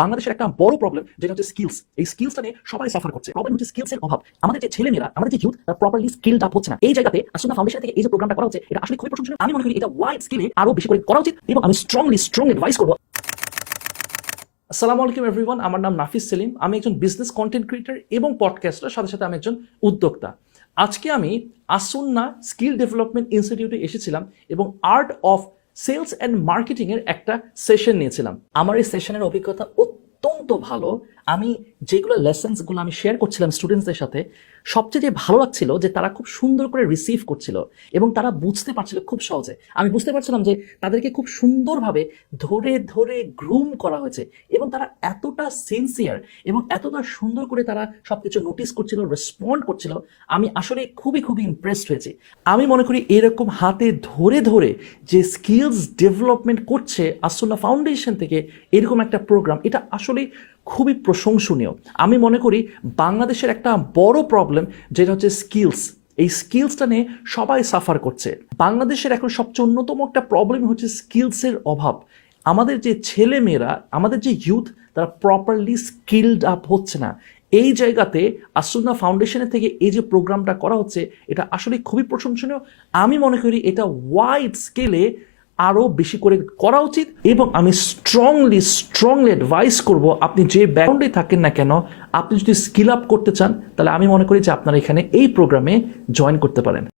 বাংলাদেশের একটা বড় প্রবলেম যেটা হচ্ছে স্কিলস। এই স্কিলসটা নিয়ে সবাই সাফার করছে। প্রবলেম হচ্ছে স্কিলসের অভাব। আমাদের যে ছেলেমেয়েরা, আমাদের যে ইউথ, তারা প্রপারলি স্কিলড আপ হচ্ছে না। এই জায়গাতে আসুনা ফাউন্ডেশন থেকে এই যে প্রোগ্রামটা করা হচ্ছে, এটা আসলে খুবই প্রশংসনীয়। আমি মনে করি এটা ওয়াইড স্কেলে আরো বেশি করে করা উচিত এবং আমি স্ট্রং অ্যাডভাইস করবো। আসসালামু আলাইকুম এভরিওয়ান, আমার নাম নাফিস সেলিম। আমি একজন বিজনেস কন্টেন্ট ক্রিয়েটর এবং পডকাস্টার, সাথে সাথে আমি একজন উদ্যোক্তা। আজকে আমি আসুন্না স্কিল ডেভেলপমেন্ট ইনস্টিটিউটে এসেছিলাম এবং art of sales and marketing এর একটা সেশন নিয়েছিলাম। আমার এই সেশনের অভিজ্ঞতা অত্যন্ত ভালো। আমি যেগুলো লেসেন্সগুলো আমি শেয়ার করছিলাম স্টুডেন্টসদের সাথে, সবচেয়ে যে ভালো লাগছিল যে তারা খুব সুন্দর করে রিসিভ করছিল এবং তারা বুঝতে পারছিল খুব সহজে। আমি বুঝতে পারছিলাম যে তাদেরকে খুব সুন্দরভাবে ধরে ধরে গ্রুম করা হয়েছে এবং তারা এতটা সিনসিয়ার এবং এতটা সুন্দর করে তারা সবকিছু নোটিস করছিল, রেসপন্ড করছিল। আমি আসলে খুবই খুবই ইমপ্রেসড হয়েছি। আমি মনে করি এরকম হাতে ধরে ধরে যে স্কিলস ডেভেলপমেন্ট করছে আসুন্না ফাউন্ডেশন থেকে এরকম একটা প্রোগ্রাম, এটা আসলে খুবই প্রশংসনীয়। আমি মনে করি বাংলাদেশের একটা বড় প্রবলেম যেটা হচ্ছে স্কিলস। এই স্কিলসটা নিয়ে সবাই সাফার করছে। বাংলাদেশের এখন সবচেয়ে অন্যতম একটা প্রবলেম হচ্ছে স্কিলসের অভাব। আমাদের যে ছেলে মেয়েরা, আমাদের যে ইউথ, তারা প্রপারলি স্কিলড আপ হচ্ছে না। এই জায়গাতে আসুন্না ফাউন্ডেশনের থেকে এই যে প্রোগ্রামটা করা হচ্ছে, এটা আসলে খুবই প্রশংসনীয়। আমি মনে করি এটা ওয়াইড স্কেলে আরও বেশি করে করা উচিত এবং আমি স্ট্রংলি অ্যাডভাইস করব, আপনি যে ব্যাকগ্রাউন্ডে থাকেন না কেন, আপনি যদি স্কিল আপ করতে চান, তাহলে আমি মনে করি যে আপনারা এখানে এই প্রোগ্রামে জয়েন করতে পারেন।